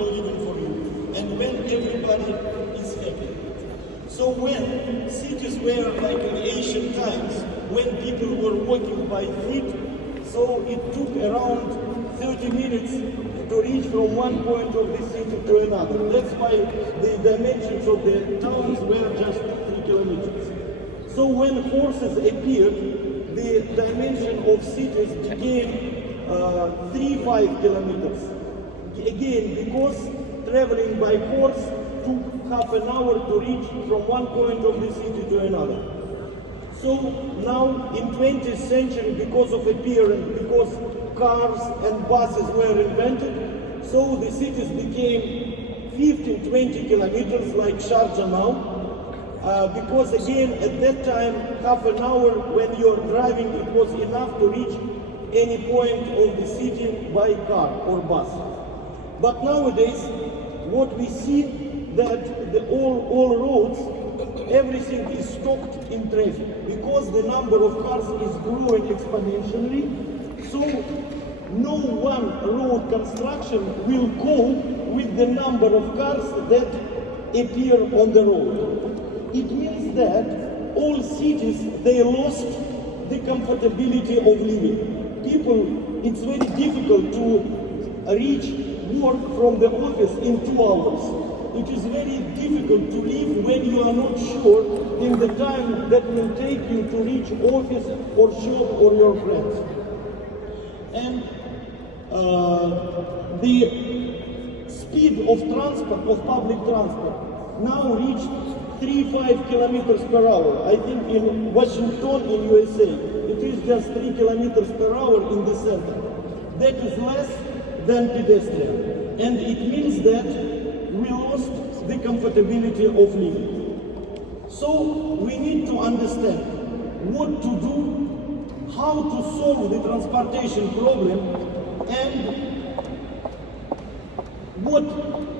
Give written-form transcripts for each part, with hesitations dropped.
comfortable living for you, and when everybody is happy. So when cities were like in ancient times, when people were walking by feet, so it took around 30 minutes to reach from one point of the city to another. That's why the dimensions of the towns were just 3 kilometers. So when horses appeared, the dimension of cities became 3-5 kilometers. Again, because traveling by horse took half an hour to reach from one point of the city to another. So now in 20th century, because of appearance, because cars and buses were invented, so the cities became 15-20 kilometers like Sharjah now. Because again, at that time, half an hour when you're driving, it was enough to reach any point of the city by car or bus. But nowadays, what we see that all roads, everything is stopped in traffic because the number of cars is growing exponentially. So no one road construction will cope with the number of cars that appear on the road. It means that all cities, they lost the comfortability of living. People, it's very difficult to reach work from the office in 2 hours. It is very difficult to live when you are not sure in the time that will take you to reach office or shop or your friends. And the speed of transport, of public transport, now reached 3-5 kilometers per hour. I think in Washington, in USA, it is just 3 kilometers per hour in the center. That is less than pedestrian. And it means that we lost the comfortability of living. So we need to understand what to do, how to solve the transportation problem, and what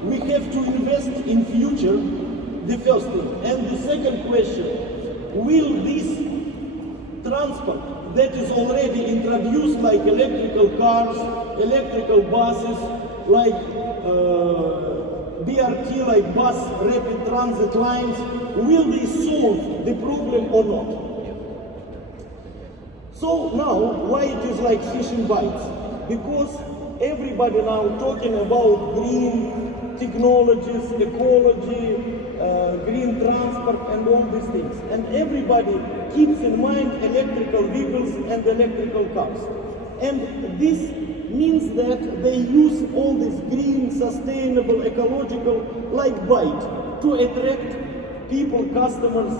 we have to invest in future. The first thing. And the second question, will this transport that is already introduced, like electrical cars, electrical buses, like BRT, like bus rapid transit lines, will they solve the problem or not? So now, why it is like fishing bites? Because everybody now talking about green technologies, ecology, green transport and all these things. And everybody keeps in mind electrical vehicles and electrical cars. And this means that they use all this green, sustainable, ecological, like bite to attract people, customers.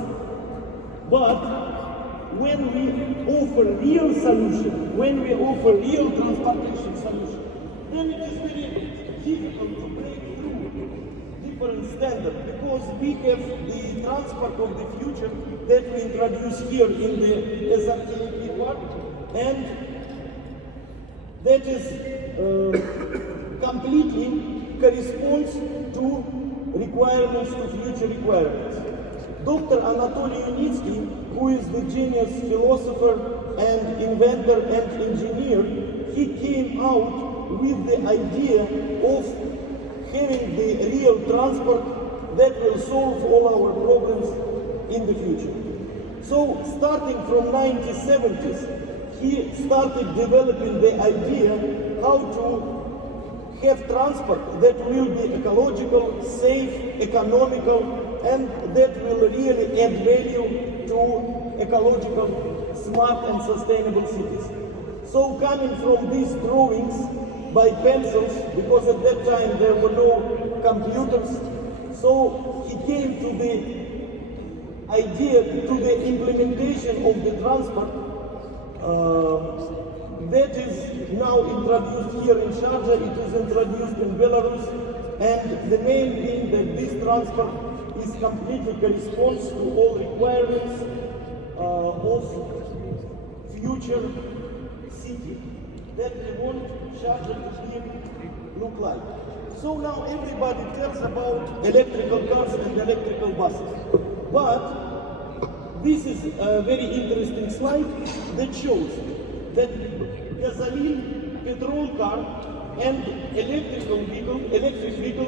But when we offer real solution, when we offer real transportation solution, then it is very difficult to break through different standards, because we have the transport of the future that we introduce here in the ZALO part, and that is completely corresponds to requirements, to future requirements. Dr. Anatoly Unitsky, who is the genius philosopher and inventor and engineer, he came out with the idea of having the real transport that will solve all our problems in the future. So starting from 1970s, he started developing the idea how to have transport that will be ecological, safe, economical, and that will really add value to ecological, smart and sustainable cities. So coming from these drawings by pencils, because at that time there were no computers, so he came to the idea, to the implementation of the transport that is now introduced here in Sharjah. It is introduced in Belarus, and the main thing that this transport is completely corresponds to all requirements of future city that we want Sharjah to look like. So now everybody tells about electrical cars and electrical buses, but this is a very interesting slide that shows that gasoline, petrol car and electric vehicle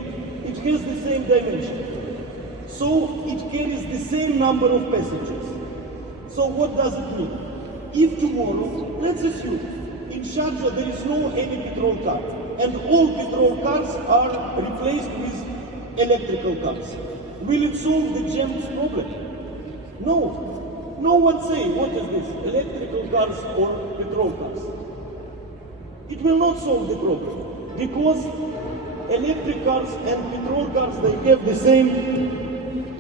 has the same dimension. So it carries the same number of passengers. So what does it mean? If tomorrow, let's assume, in Sharjah there is no any petrol car, and all petrol cars are replaced with electrical cars, will it solve the GEM's problem? No. No one say, what is this, electrical cars or petrol cars? It will not solve the problem, because electric cars and petrol cars, they have the same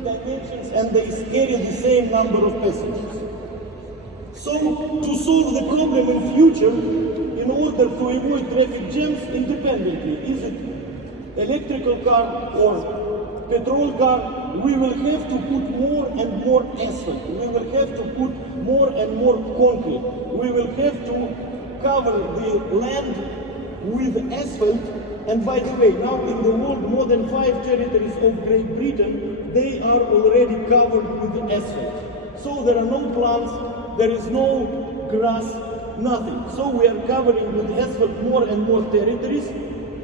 dimensions and they carry the same number of passengers. So, to solve the problem in future, in order to avoid traffic jams independently, is it electrical car or petrol car, we will have to put more and more asphalt. We will have to put more and more concrete. We will have to cover the land with asphalt. And by the way, now in the world, more than 5 territories of Great Britain, they are already covered with asphalt. So there are no plants, there is no grass, nothing. So we are covering with asphalt more and more territories,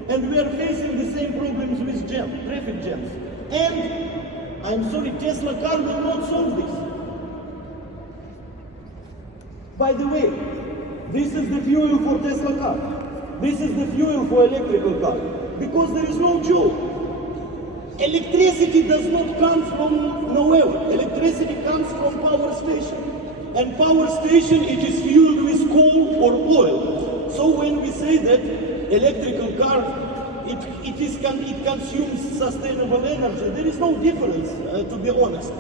and we are facing the same problems with traffic jams. And I'm sorry, Tesla car will not solve this. By the way, this is the fuel for Tesla car. This is the fuel for electrical car. Because there is no fuel. Electricity does not come from nowhere. Electricity comes from power station. And power station, it is fueled with coal or oil. So when we say that electrical car, it consumes sustainable energy, there is no difference, to be honest.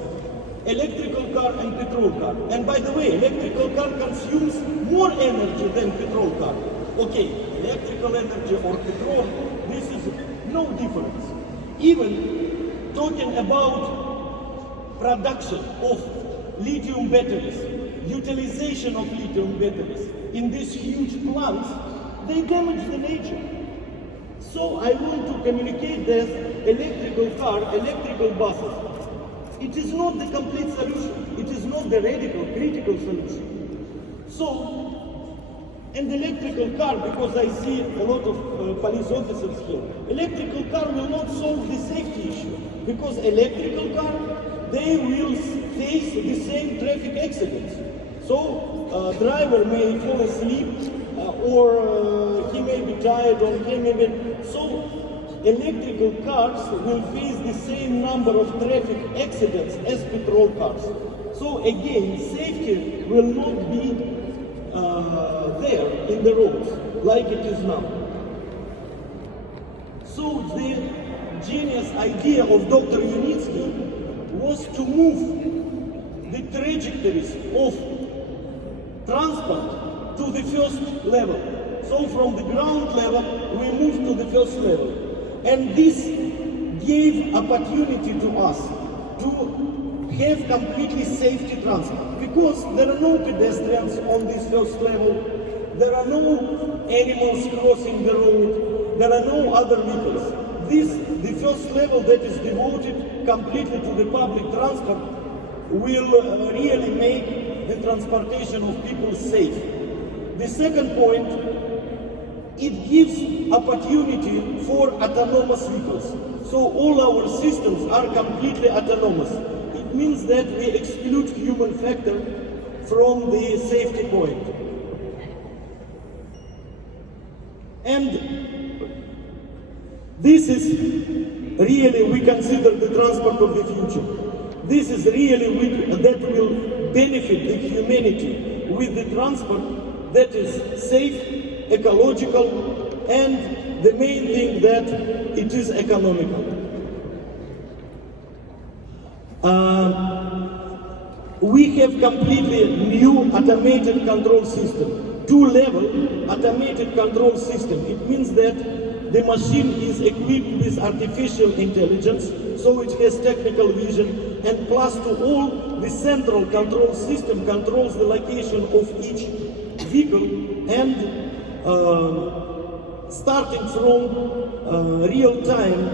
Electrical car and petrol car. And by the way, electrical car consumes more energy than petrol car. Okay, electrical energy or petrol, this is no difference. Even talking about production of lithium batteries, utilization of lithium batteries in these huge plants, they damage the nature. So I want to communicate that electrical car, electrical buses, it is not the complete solution. It is not the radical, critical solution. So, and electrical car, because I see a lot of police officers here, electrical car will not solve the safety issue, because electrical car, they will face the same traffic accidents. So, driver may fall asleep, or he may be tired, or he may be... So, electrical cars will face the same number of traffic accidents as petrol cars. So again, safety will not be there in the roads like it is now. So the genius idea of Dr. Unitsky was to move the trajectories of transport to the first level. So from the ground level, we move to the first level. And this gave opportunity to us to have completely safety transport, because there are no pedestrians on this first level, there are no animals crossing the road, there are no other vehicles. The first level that is devoted completely to the public transport will really make the transportation of people safe. The second point, it gives opportunity for autonomous vehicles. So all our systems are completely autonomous. It means that we exclude human factor from the safety point. And this is really, we consider the transport of the future. This is really that will benefit the humanity with the transport that is safe, ecological, and the main thing that it is economical. We have completely new automated control system, two-level automated control system. It means that the machine is equipped with artificial intelligence, so it has technical vision, and plus to all, the central control system controls the location of each vehicle, and starting from real time